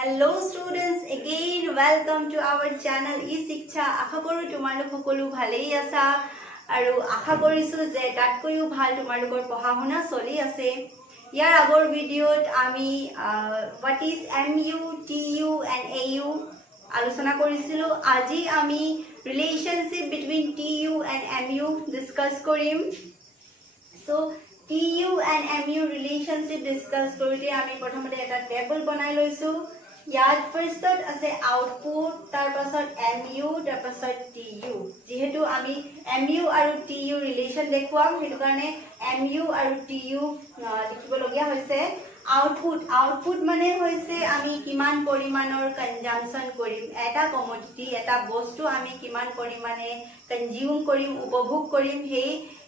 Hello students, again welcome to our channel e-Shiksha. आशा करू তোমালোক সকলো ভালেই আছা আৰু আশা কৰিছো যে তাতকৈও ভাল তোমালোকৰ পঢ়া শুনা চলি আছে। ইয়াৰ আগৰ ভিডিঅ'ত আমি what is MU, TU and AU আলোচনা কৰিছিলো। আজি আমি relationship between TU and MU discuss কৰিম। So TU and MU relationship discuss কৰোঁতে আমি প্ৰথমতে এটা টেবল বনাই লৈছো। ইয়াত ফাৰ্ষ্টত আছে আউটপুট, তাৰ পাছত MU, তাৰ পাছত TU। যেহেতু আমি MU আৰু TU ৰিলেশন দেখুৱাম হেতু কাৰণে MU আৰু TU লিখিবলগীয়া হৈছে। আউটপুট মানে হৈছে আমি কিমান পৰিমাণৰ কনজাম্পশন কৰিম, এটা কমোডিটি এটা বস্তু আমি কিমান পৰিমাণে কনজিউম কৰিম, উপভোগ কৰিম,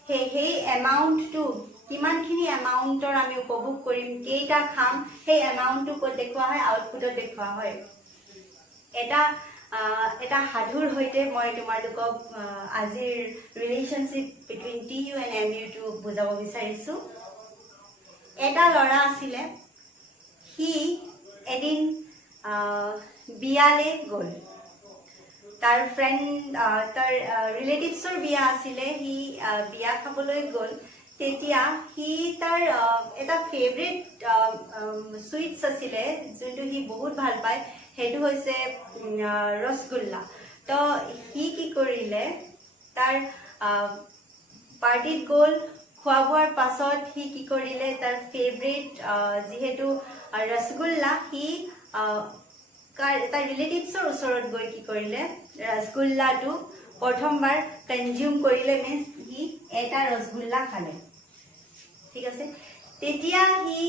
সেই এমাউন্টটো কিমানখিনি এমাউন্টৰ আমি উপভোগ কৰিম, কেইটা খাম, সেই এমাউন্টটো ক'ত দেখুৱা হয়, আউটপুটত দেখুৱা হয়। এটা সাধুৰ সৈতে মই তোমালোকক আজিৰ ৰিলেশনশিপ বিটুইন TU and MU টো বুজাব বিচাৰিছো। এটা ল'ৰা আছিলে, সি এদিন বিয়ালে গ'ল। তাৰ ৰিলেটিভছৰ বিয়া আছিলে, সি বিয়া খাবলৈ গ'ল। তেতিয়া সি তাৰ এটা ফেভৰেট সুইটছ আছিলে যোনটো সি বহুত ভাল পায়, সেইটো হৈছে ৰসগোল্লা। তো সি কি কৰিলে, তাৰ পাৰ্টিত গ'ল, খোৱা বোৱাৰ পাছত সি কি কৰিলে, তাৰ ফেভৰেট যিহেতু ৰসগোল্লা, সি তাৰ ৰিলেটিভছৰ ওচৰত গৈ কি কৰিলে, ৰসগোল্লাটো প্ৰথমবাৰ কনজিউম কৰিলে, মিন্স সি এটা ৰসগোল্লা খালে। ঠিক আছে, তেতিয়া সি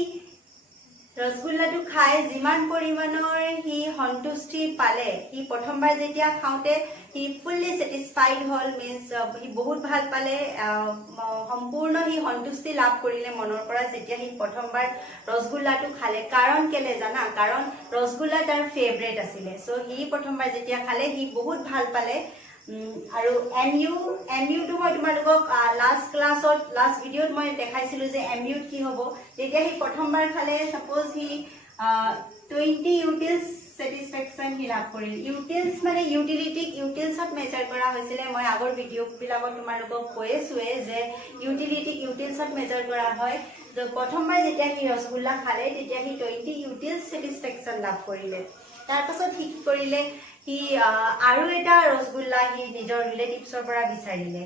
ৰসগোল্লাটো খাই যিমান পৰিমাণৰ সি সন্তুষ্টি পালে, সি প্ৰথমবাৰ যেতিয়া খাওঁতে সি ফুল্লি ছেটিছফাইড হ'ল, মিন্স সি বহুত ভাল পালে, সম্পূৰ্ণ সি সন্তুষ্টি লাভ কৰিলে মনৰ পৰা যেতিয়া সি প্ৰথমবাৰ ৰসগোল্লাটো খালে। কাৰণ কেলে জানা, কাৰণ ৰসগোল্লা তাৰ ফেভৰেট আছিলে। চ' সি প্ৰথমবাৰ যেতিয়া খালে সি বহুত ভাল পালে। আৰু MUটো মই তোমালোকক লাষ্ট ভিডিঅ'ত মই দেখাইছিলো যে MUত কি হ'ব। যেতিয়া সি প্ৰথমবাৰ খালে, সাপোজ সি 20 ইউটিলছ ছেটিছফেকশ্যন সি লাভ কৰিল। ইউটিলছ মানে ইউটিলছত মেজাৰ কৰা হৈছিলে। মই আগৰ ভিডিঅ'বিলাকত তোমালোকক কৈছোৱে যে ইউটিলছত মেজাৰ কৰা হয়। প্ৰথমবাৰ যেতিয়া সি ৰসগোল্লা খালে, তেতিয়া সি 20 ইউটিলছ ছেটিছফেকশ্যন লাভ কৰিলে। তাৰপাছত সি কি কৰিলে, সি আৰু এটা ৰসগোল্লা সি নিজৰ ৰিলেটিভছৰ পৰা বিচাৰিলে।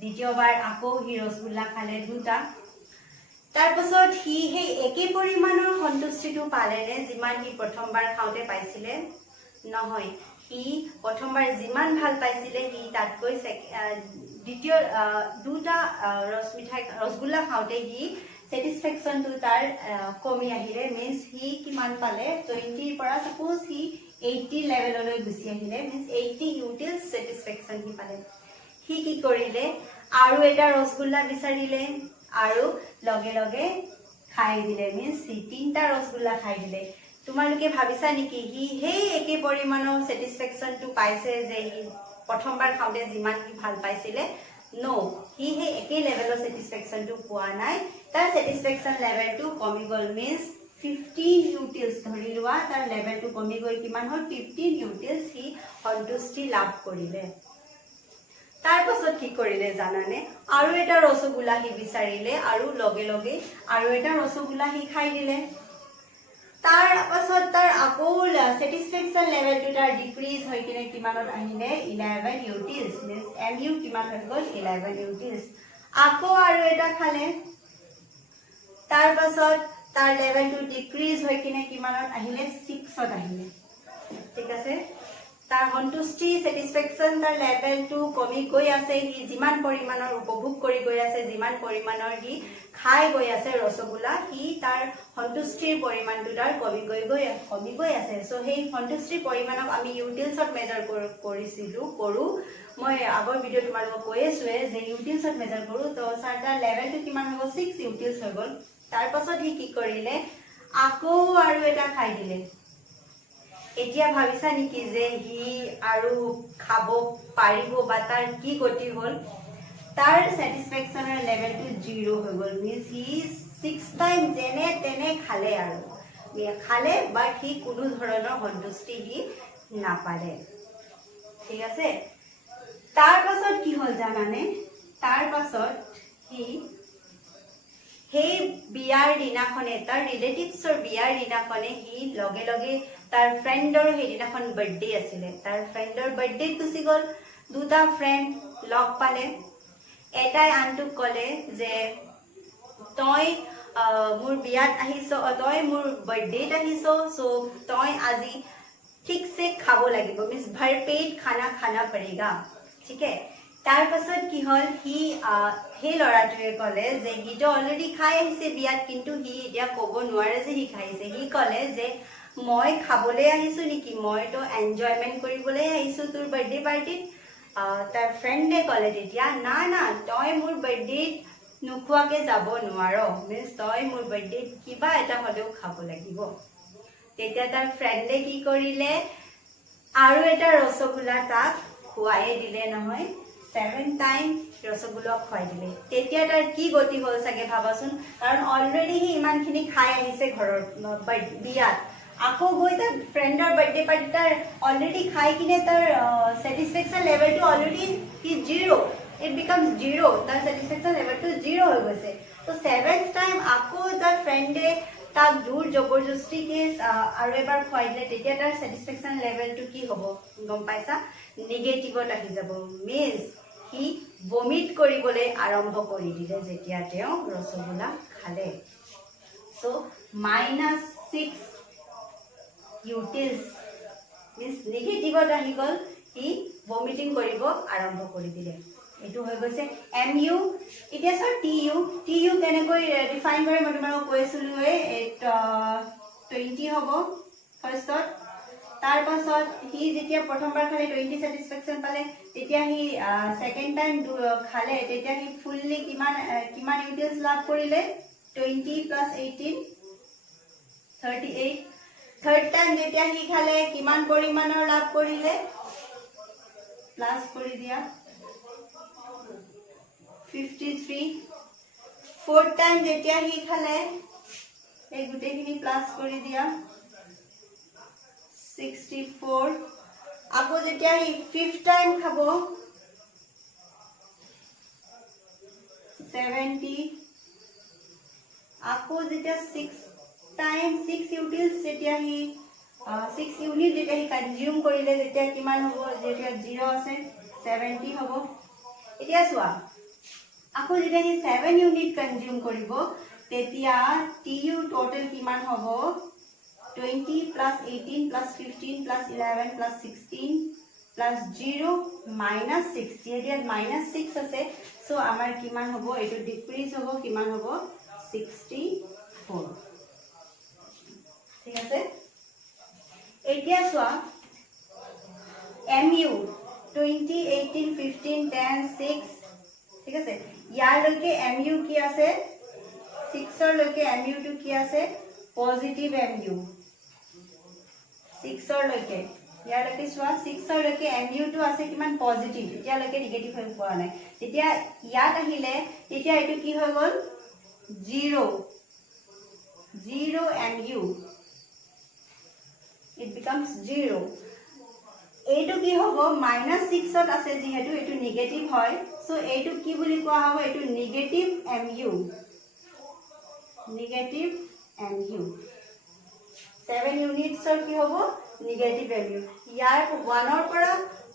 দ্বিতীয়বাৰ আকৌ সি ৰসগোল্লা খালে, দুটা। তাৰপাছত সি সেই একে পৰিমাণৰ সন্তুষ্টিটো পালেনে যিমান সি প্ৰথমবাৰ খাওঁতে পাইছিলে? নহয়, সি প্ৰথমবাৰ যিমান ভাল পাইছিলে সি তাতকৈ দ্বিতীয় দুটা ৰসগোল্লা খাওঁতে সি ছেটিছফেকশ্যনটো তাৰ কমি আহিলে। মিন্স সি কিমান পালে, 20ৰ পৰা সাপোজ সি 80 লেভেললৈ গুচি আহিলে, মিন্স 80 ইউটিলছ ছেটিছফেকশ্যন সি পালে। সি কি কৰিলে, আৰু এটা ৰসগোল্লা বিচাৰিলে আৰু লগে লগে খাই দিলে, মিন্স সি 3টা ৰসগোল্লা খাই দিলে। তোমালোকে ভাবিছা নেকি সি সেই একে পৰিমাণৰ ছেটিছফেকশ্যনটো পাইছে যে সি প্ৰথমবাৰ খাওঁতে যিমান সি ভাল পাইছিলে? নো, সি সেই একে লেভেলৰ ছেটিছফেকশ্যনটো পোৱা নাই। তাৰ ছেটিছফেকশ্যন লেভেলটো কমি গ'ল, মিন্স 15 ইউটিলছ ধৰি লোৱা, তাৰ লেভেলটো কমি গৈ কিমান হ'ল, 15 ইউটিলছ সি সন্তুষ্টি লাভ কৰিলে। তাৰ পাছত কি কৰিলে জানানে, আৰু এটা ৰসগোল্লা সি বিচাৰিলে আৰু লগে লগে আৰু এটা ৰসগোল্লা সি খাই দিলে। তাৰ পাছত তাৰ আকৌ ছেটিছফেকশ্যন লেভেলটো তাৰ ডিক্ৰিজ হৈ কিনে কিমানত আহিলে, 11 ইউটিলছ। মিন্স MU কিমান হৈ গ'ল, 11 ইউটিলছ। আকৌ আৰু এটা খালে, তাৰ পাছত তাৰ লেভেলটো ডিক্ৰিজ হৈ কিনে কিমানত আহিলে, 6ত আহিলে। ঠিক আছে, তাৰ সন্তুষ্টি ছেটিছফেকশ্যন তাৰ লেভেলটো কমি গৈ আছে। সি যিমান পৰিমাণৰ উপভোগ কৰি গৈ আছে, যিমান পৰিমাণৰ সি খাই গৈ আছে ৰসগোল্লা, সি তাৰ সন্তুষ্টিৰ পৰিমাণটো তাৰ কমি গৈ আছে। চ' সেই সন্তুষ্টিৰ পৰিমাণক আমি ইউটিলছত মেজাৰ কৰো। মই আগৰ ভিডিঅ'ত তোমালোকক কৈ আছোৱে যে ইউটিলছত মেজাৰ কৰো। তো তাৰ লেভেলটো কিমান হৈ গ'ল, 6 ইউটিলছ হৈ গ'ল। তাৰ পাছত সি কি কৰিলে, আকৌ আৰু এটা খাই দিলে। এতিয়া ভাবিছা নেকি যে সি আৰু খাব পাৰিব বা তাৰ কি গতি হ'ল? তাৰ ছেটিছফেকশ্যনৰ লেভেলটো 0 হৈ গ'ল, মিন্স সি 6 টাইম যেনে তেনে খালে আৰু খালে বাট সি কোনো ধৰণৰ সন্তুষ্টি সি নাপালে ঠিক আছে তাৰ পাছত কি হ'ল জানানে তাৰ পাছত সি সেই বিয়াৰ দিনাখনে তাৰ ৰিলেটিভছৰ বিয়াৰ দিনাখনে সি লগে লগে তাৰ ফ্ৰেণ্ডৰ সেইদিনাখন বাৰ্থডে আছিলে তাৰ ফ্ৰেণ্ডৰ বাৰ্থডেত গুচি গ'ল দুটা ফ্ৰেণ্ড লগ পালে এটাই আনটোক ক'লে যে তই মোৰ বিয়াত আহিছ তই মোৰ বাৰ্থডেত আহিছ চ' তই আজি ঠিকছে খাব লাগিব মিছ ভৰপেট খানা খানা পড়েগা ঠিক আছে তাৰ পাছত কি হ'ল সি সেই ল'ৰাটোৱে ক'লে যে সিটো অলৰেডি খাই আহিছে বিয়াত কিন্তু সি এতিয়া ক'ব নোৱাৰে যে সি খাইছে সি ক'লে যে মই খাবলৈ আহিছোঁ নেকি মইতো এনজয়মেণ্ট কৰিবলৈ আহিছোঁ তোৰ বাৰ্থডে পাৰ্টিত তাৰ ফ্ৰেণ্ডে ক'লে তেতিয়া না না তই মোৰ বাৰ্থডেত নোখোৱাকৈ যাব নোৱাৰ মিছ তই মোৰ বাৰ্থডেত কিবা এটা হ'লেও খাব লাগিব তেতিয়া তাৰ ফ্ৰেণ্ডে কি কৰিলে আৰু এটা ৰসগোল্লা তাক খুৱাই দিলে নহয় 7 টাইম ৰসগোল্লা খুৱাই দিলে তেতিয়া তাৰ কি গতি হ'ল চাগে ভাবাচোন কাৰণ অলৰেডি সি ইমানখিনি খাই আহিছে ঘৰৰ বিয়াত আকৌ গৈ তাৰ ফ্ৰেণ্ডৰ বাৰ্থডে পাৰ্টি তাৰ অলৰেডি খাই কিনে তাৰ ছেটিছফেকশ্যন লেভেলটো অলৰেডি সি 0 ইট বিকামছ 0 তাৰ ছেটিছফেকশ্যন লেভেলটো 0 হৈ গৈছে তো 7th টাইম আকৌ তাৰ ফ্ৰেণ্ডে তাক জোৰ জবৰদস্তিকে আৰু এবাৰ খুৱাই দিলে তেতিয়া তাৰ ছেটিছফেকশ্যন লেভেলটো কি হ'ব গম পাইছা নিগেটিভত আহি যাব মিছ সি ভমিট কৰিবলৈ আৰম্ভ কৰি দিলে যেতিয়া তেওঁ ৰসগোল্লা খালে চ' -6 ইউটিলছ মিছ নিগেটিভত আহি গ'ল সি ভমিটিং কৰিব আৰম্ভ কৰি দিলে এইটো হৈ গৈছে MU এতিয়া স্যাৰ TU কেনেকৈ ডিফাইন কৰে মই তোমাক কৈছিলোৱে 20 হ'ব ফাৰ্ষ্টত তাৰ পাছত সি যেতিয়া প্ৰথমবাৰ খালে 20 ছেটিছফেকশ্যন পালে তেতিয়া সি সেকেন্ড টাইম খালে তেতিয়া সি ফুললি কিমান ইউটিলছ লাভ কৰিলে 20 + 18 38 থাৰ্ড টাইম যেতিয়া সি খালে কিমান পৰিমাণৰ লাভ কৰিলে প্লাস কৰি দিয়া 53 ফোৰ্থ টাইম যেতিয়া হি খালে এই গুটেখিনি প্লাস কৰি দিয়া 64 আকৌ যেতিয়া হি ফিফথ টাইম খাব 70 আকৌ যেতিয়া 6 টাইম 6 ইউটিলছ যেতিয়া হি 6 ইউনিট যেতিয়া হি কনজিউম কৰিলে যেতিয়া কিমান হ'ব যেতিয়া 0 আছে 70 হ'ব এতিয়া চোৱা আকৌ যেতিয়া হি 7 ইউনিট কনজিউম কৰিব তেতিয়া TU টোটাল কিমান হ'ব 20 + 18 + 15 + 11 + 16 + 0 - 60 এতিয়া -6 আছে সো আমাৰ কিমান হ'ব এটো ডিক্ৰিজ হ'ব কিমান হ'ব 64 ঠিক আছে এতিয়া চোৱা MU 20 18 15 10 6 ঠিক আছে ইয়াৰ লৈকে MU কি আছে 6 ৰ লৈকে MU টো কি আছে পজিটিভ MU 6 ৰ লৈকে ইয়াৰ লৈকে চোৱা 6 ৰ লৈকে MU টো আছে কিমান পজিটিভ এতিয়া লৈকে নিগেটিভ হৈ পৰা নাই তেতিয়া ইয়াত আহিলে তেতিয়া এটো কি হৈ গল 0 MU it becomes 0 এইটো কি হ'ব -6 ত আছে যেহেতু এটো নেগেটিভ হয় সো এইটো কি বুলি কোৱা হ'ব এটো নেগেটিভ MU 7 ইউনিটছৰ কি হ'ব নেগেটিভ MU ইয়াৰ 1 ৰ পৰা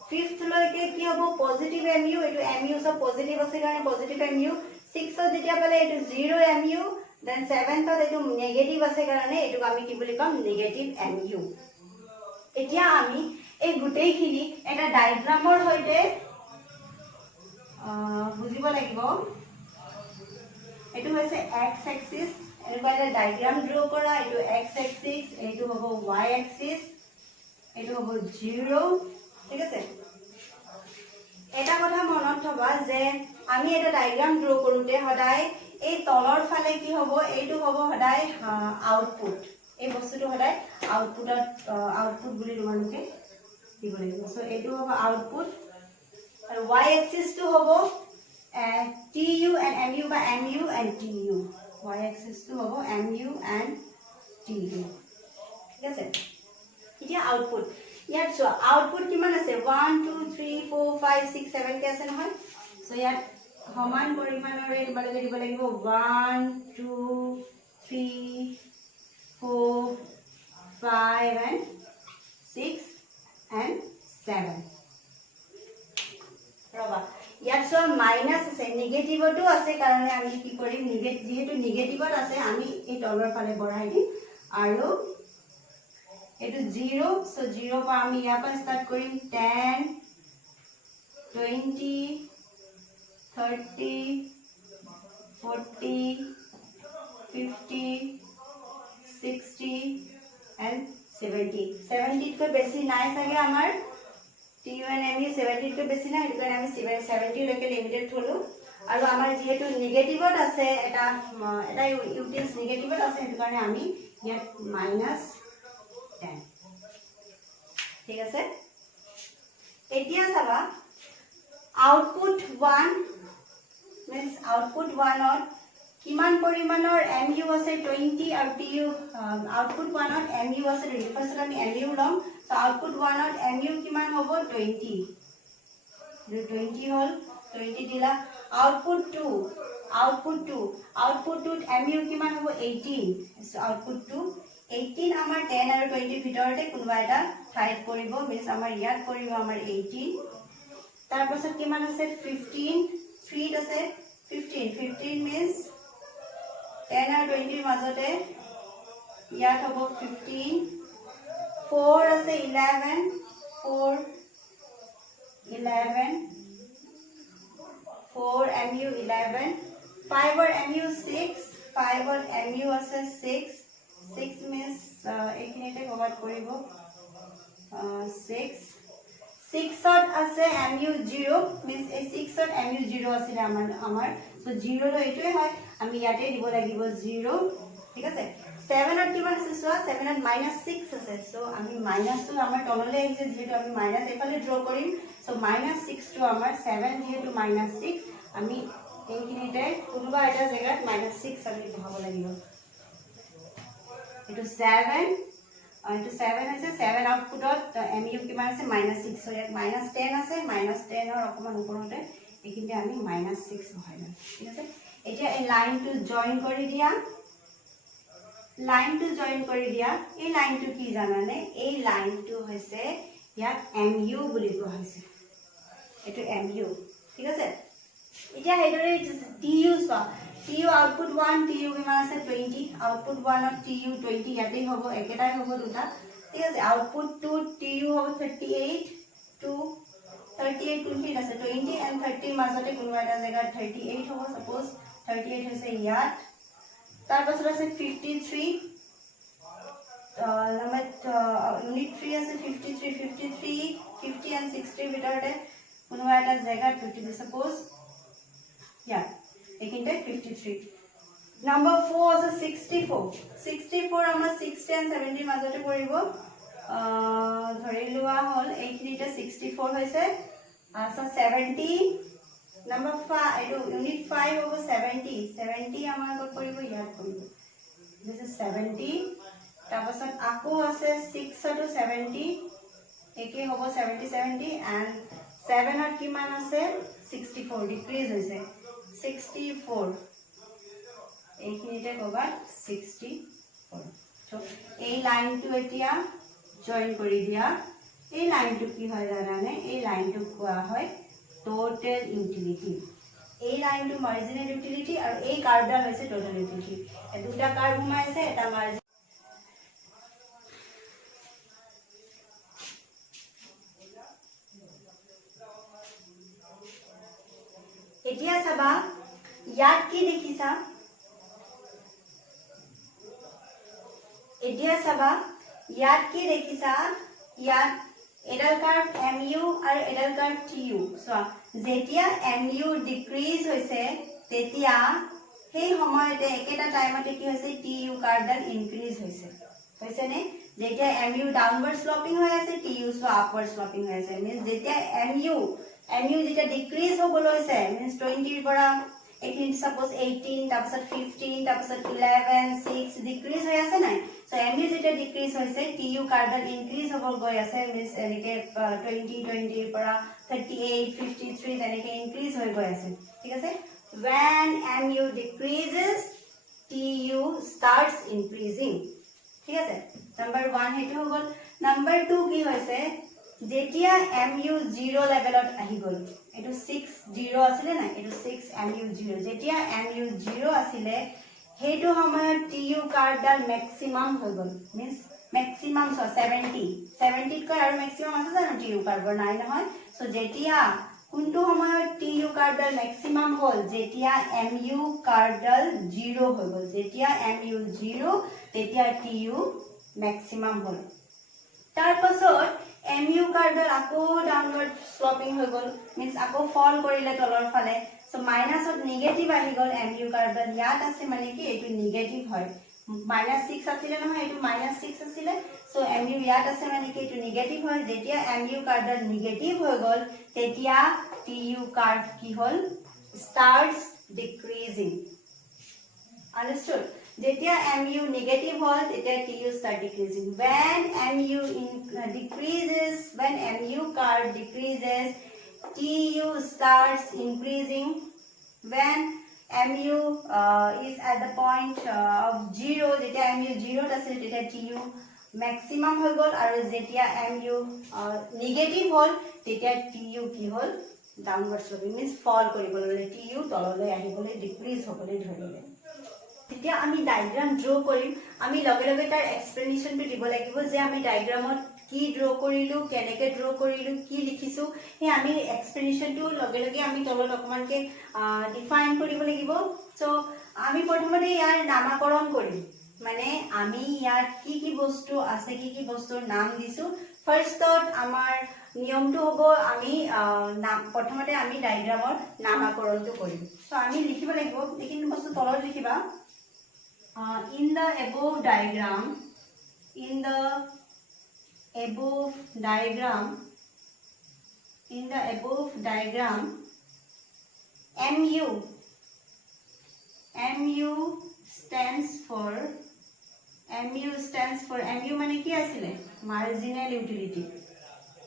5th লৈকে কি হ'ব পজিটিভ MU এটো MU সব পজিটিভ আছে কাৰণে পজিটিভ MU 6 ত যেতিয়া পালে এটো 0 MU দেন 7th ত এটো নেগেটিভ আছে কাৰণে এটো আমি কি বুলি কম নেগেটিভ MU এতিয়া আমি এই গুটেইখিনি এটা ডায়াগ্ৰামৰ হৈতে বুজিব লাগিব এটো হৈছে x axis এনেকুৱা এটা ডায়াগ্ৰাম ড্ৰ কৰা এটো x axis এটো হ'ব y axis এটো হ'ব 0 ঠিক আছে এটা কথা মনত থবা যে আমি এটা ডায়াগ্ৰাম ড্ৰ কৰোতে সদায় এই তলৰ ফালে কি হ'ব এইটো হ'ব সদায় আউটপুট এই বস্তুটো সদায় আউটপুট বুলি তোমালোকে দিব লাগিব সো এইটো হ'ব আউটপুট আৰু y axis টো হ'ব TU and MU বা MU and TU y axis টো হ'ব MU and TU ঠিক আছে এতিয়া আউটপুট ইয়াত চোৱা আউটপুট কিমান আছে 1 2 3 4 5 6 7 কে আছে নহয় সো ইয়াত সমান পৰিমাণৰে তোমালোকে দিব লাগিব 1 2 3 4 5 and 6 and 7 ৰবা ইয়াত সো মাইনাস আছে নেগেটিভটো আছে কাৰণে আমি কি কৰিম যেহেতু নেগেটিভত আছে আমি এই তলৰ ফালে বঢ়াই দিম আৰু এটো 0 সো 0 পৰা আমি ইয়াৰ পৰা স্টাৰ্ট কৰিম 10 20 30 40 50 60 and 70 70 को বেছি নাই সাগে আমাৰ TUNME 70 को বেছি নাই এটো আমি 70 লৈকে লিমিটেড থলো আৰু আমাৰ যেহেতু নেগেটিভত আছে এটা ইউটিএস নেগেটিভত আছে এটো কাৰণে আমি ইয়াত -10 ঠিক আছে এতিয়া চাবা আউটপুট 1 means output 1 or কিমান পৰিমাণৰ MU আছে 20 আৰু TU output 1 ত MU আছে ফাৰ্স্ট আমি MU লম সো output 1 ত MU কিমান হ'ব 20 হল 20 দিলা output 2 ত MU কিমান হ'ব 18 সো output 2 18 আমাৰ 10 আৰু 20 ভিতৰতে কোনবা এটা ঠাইত পৰিব মিন্স আমাৰ ইয়াত পৰিব আমাৰ 18 তাৰ পাছত কিমান আছে 15 3 আছে 15 means 10 and 20 মাজতে ইয়াত হ'ব 15 4 আছে 11 MU 11 5 or MU আছে 6 means এইখিনিতে কভার কৰিব 6 ত আছে MU 0 means এই 6 ত MU 0 আছিল আমাৰ সো 0 ৰ এইটোৱে হয় আমি ইয়াতে দিব লাগিব 0 ঠিক আছে 7 ত কিমান আছে সো 7 ত -6 আছে সো আমি মাইনাস টো আমাৰ তললৈ আহিছে যেহেতু আমি মাইনাস এফালে ড্ৰ কৰিম সো -6 টো আমাৰ 7 যেহেতু -6 আমি এইখিনিতে কোনবা এটা জায়গাত -6 আমি বহাব লাগিব এটো 7 into 7 আছে 7 আউটপুটত MU কিমান আছে -6 সো ইয়াত -10 আছে -10 ৰ অকমান ওপৰতে এখিনতে আমি -6 বহাই লম ঠিক আছে এতিয়া এই লাইনটো জয়েন কৰি দিয়া এই লাইনটো কি জানানে এই লাইনটো হৈছে ইয়াত MU বুলি কোৱা হৈছে এটো MU ঠিক আছে এতিয়া হেদৰে TU so TU output 1 TU কিমান আছে 20 output 1 ত TU 20 ইয়াতে হ'ব একেটাই হ'ব দুটা ঠিক আছে output 2 TU হ'ব 38 কোনখিনি আছে 20 and 30 মাজতে কোনবা এটা জায়গা 38 হ'ব suppose 38 হৈছে ইয়াত তাৰ পাছত আছে 53 নাম্বাৰ ইউনিট 3 আছে 53 50 and 60 ভিতৰতে কোনবা এটা জায়গা 50 suppose ইয়াত এখিনতে 53 নাম্বাৰ 4 আছে 64 আমাৰ 60 and 70 মাজতে পৰিব ধৰি লোৱা হল এইখিনিতে 64 হৈছে আচ্ছা 70 নাম্বাৰ 5 এটো ইউনিট 5 হ'ব 70 আমাৰ কত পৰিব ইয়াত পৰিব this is 70 তাৰ পাছত আকৌ আছে 6 আৰু 70 একে হ'ব 70 and 7 ত কিমান আছে 64 ডিক্ৰিজ হৈছে 64 এইখিনিতে কবা 64 তো এই লাইনটো এতিয়া জয়েন কৰি দিয়া এই লাইনটো কি হয় জানানে এই লাইনটো কোৱা হয় টোটাল ইউটিলিটি এই লাইনটো মাৰ্জিনাল ইউটিলিটি আৰু এই কার্ভডাল হৈছে টোটাল ইউটিলিটি এই দুটা কার্ভ ঘুমাইছে এটা মার্জিন এতিয়া চাবা ইয়াত কি দেখিছা ইয়াত এডাল কার্ভ MU আৰু এডাল কার্ভ TU সো যেতিয়া MU ডিক্রিজ হৈছে তেতিয়া সেই সময়তে একেটা টাইমতে কি হৈছে TU কার্ভডাল ইনক্রিজ হৈছে নে যেতিয়া MU ডাউনৱাৰ্ড স্লোপিং হৈ আছে TU সো আপৱাৰ্ড স্লোপিং হৈ আছে মিন্স যেতিয়া MU যেতিয়া ডিক্ৰিজ হ'ব লৈছে মিন্স 20 ৰ পৰা 18 suppose 18 তাৰপিছত 15 তাৰপিছত 11 6 ডিক্রিজ হৈ আছে নাই सो mu जेटा डिक्रीज होइसे tu कार्डल इंक्रीज होबो गय আছে मिस एनेके 20 পৰা 38 53 एनेके इंक्रीज হৈ গৈ আছে ঠিক আছে when mu decreases tu starts increasing ঠিক আছে नंबर 1 हेतु हो गल नंबर 2 কি হৈছে যেতিয়া mu 0 লেভেলত আহি গল এটো 6 0 আছিল না এটো 6 mu 0 যেতিয়া mu 0 আছিল हेतु সময়ত tu कार्डल मैक्सिमम হৈ গল মিন্স मैक्सिमम 70 কৈ আৰু मैक्सिमम আছে জানো tu कार्डৰ নাই নহয় সো যেতিয়া কোনটো সময়ত tu कार्डल मैक्सिमम হল যেতিয়া mu कार्डल 0 হৈ গল যেতিয়া mu 0 তেতিয়া tu मैक्सिमम হল তাৰ পাছত mu कार्डल আকৌ ডাউনৱাৰ্ড স্লোপিং হৈ গল মিন্স আকৌ ফল কৰিলে তলৰ ফালে सो माइनस অফ নেগেটিভ আহি গল mu कार्डल ইয়াত আছে মানে কি এটো নেগেটিভ হয় -6 আছিল নহয় এটো -6 আছিল সো mu ইয়াত আছে মানে কি এটো নেগেটিভ হয় যেতিয়া mu कार्डल নেগেটিভ হৈ গল তেতিয়া tu कार्ड কি হল starts decreasing understood যেতিয়া mu negative হল তেতিয়া tu start decreasing when mu decreases when mu card decreases tu starts increasing when mu is at the point of 0 যেতিয়া mu 0 আছিল তেতিয়া tu maximum হৈ গল আৰু যেতিয়া mu negative হল তেতিয়া tu কি হল ডাউনৱাৰ্ড স্লোপিং মিন্স ফল কৰিবলৈ tu তললৈ আহিবলৈ ডিক্ৰিজ হ'বলৈ ধৰিলে তেতিয়া আমি ডায়াগ্ৰাম ড্ৰ কৰিম আমি লগে লগে তাৰ এক্সপ্লেনেশনটো দিব লাগিব যে আমি ডায়াগ্ৰামত কি ড্ৰ কৰিলো কেনেকে ড্ৰ কৰিলো কি লিখিছো হে আমি এক্সপ্লেনেশনটো লগে লগে আমি তলত অকমানকে ডিফাইন কৰিব লাগিব সো আমি প্ৰথমতে ইয়াৰ নামকৰণ কৰিম মানে আমি ইয়াৰ কি বস্তু আছে কি বস্তুৰ নাম দিছো ফাৰ্ষ্টত আমাৰ নিয়মটো হ'ব আমি প্ৰথমতে আমি ডায়াগ্ৰামৰ নামকৰণটো কৰিম সো আমি লিখিব লাগিব এইখিনি বস্তু তলত লিখিবা in the above diagram mu stands for mu মানে কি আছিল marginal utility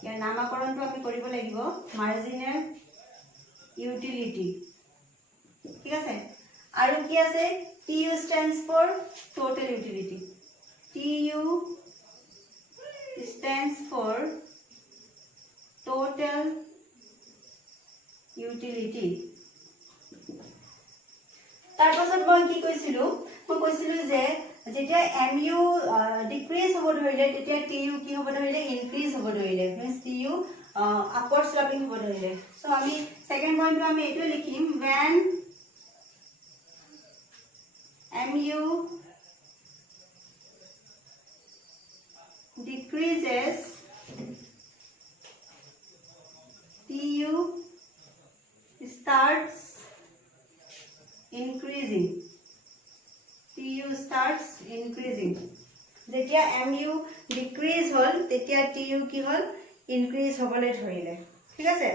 ইয়াৰ নামকৰণটো আমি কৰিব লাগিব marginal utility ঠিক আছে আৰু কি আছে tu stands for total utility tu stands for total utility তাৰ পাছত মই কি কৈছিলো যে যেতিয়া mu ডিক্ৰিজ হ'ব ধৰিলে তেতিয়া tu কি হ'ব ধৰিলে ইনক্ৰিজ হ'ব ধৰিলে মিন্স tu আপওয়াৰ্ড স্লোপিং হ'ব ধৰিলে সো আমি সেকেন্ড পয়েন্টটো আমি এটো লিখিম when mu decreases tu starts increasing যেতিয়া mu decrease হল তেতিয়া tu কি হল increase হ'বলৈ ধৰিলে ঠিক আছে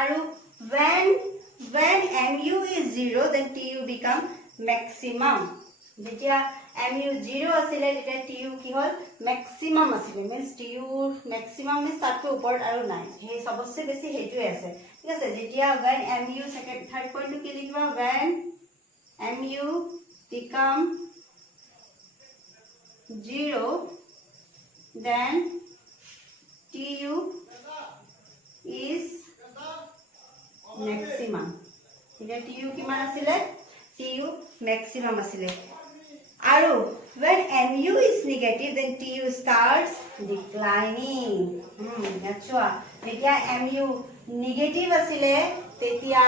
আৰু when mu is 0 then tu become maximum যেতিয়া mu 0 আছিল তেতিয়া tu কি হল maximum আছিল means tu maximum means তাতকৈ ওপৰত আৰু নাই হে সবচে বেছি হেতুই আছে ঠিক আছে যেতিয়া when mu সেকেন্ড থাৰ্ড পইণ্টটো কি লিখিবা when mu become 0 then tu is maximum এতিয়া tu কিমান আছিল tu maximum আছিল আৰু when mu is negative then tu starts declining আচ্ছা যেতিয়া mu negative আছিল তেতিয়া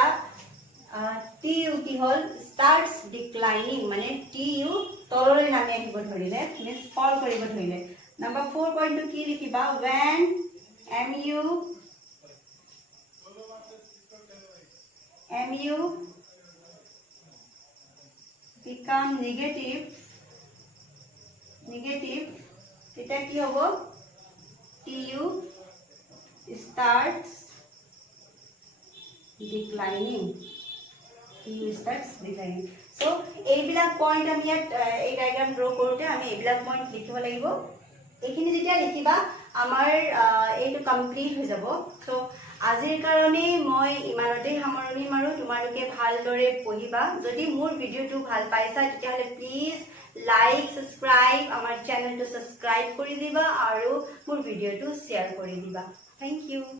tu কি হল starts declining মানে tu তললৈ নামি আহিব ধৰিলে মিন্স ফল কৰিব ধৰিলে নাম্বাৰ 4 পইণ্টটো কি লিখিবা when mu become negative এটা কি হ'ব tu starts declining সো এইবিলাক পইণ্ট আমি ইয়াত এই ডায়েগ্ৰাম ড্ৰ কৰোঁতে আমি এইবিলাক পইণ্ট লিখিব লাগিব। এইখিনি যেতিয়া লিখিবা আমাৰ এইটো কমপ্লিট হৈ যাব। সো আজিৰ কাৰণে মই ইমানতেই সামৰণি মাৰোঁ। তোমালোকে ভালদৰে পঢ়িবা। যদি মোৰ ভিডিঅ'টো ভাল পাইছা তেতিয়াহ'লে প্লিজ লাইক সাবস্ক্ৰাইব আমাৰ চেনেলটো সাবস্ক্ৰাইব কৰি দিবা আৰু মোৰ ভিডিঅ'টো শ্বেয়াৰ কৰি দিবা। Thank U.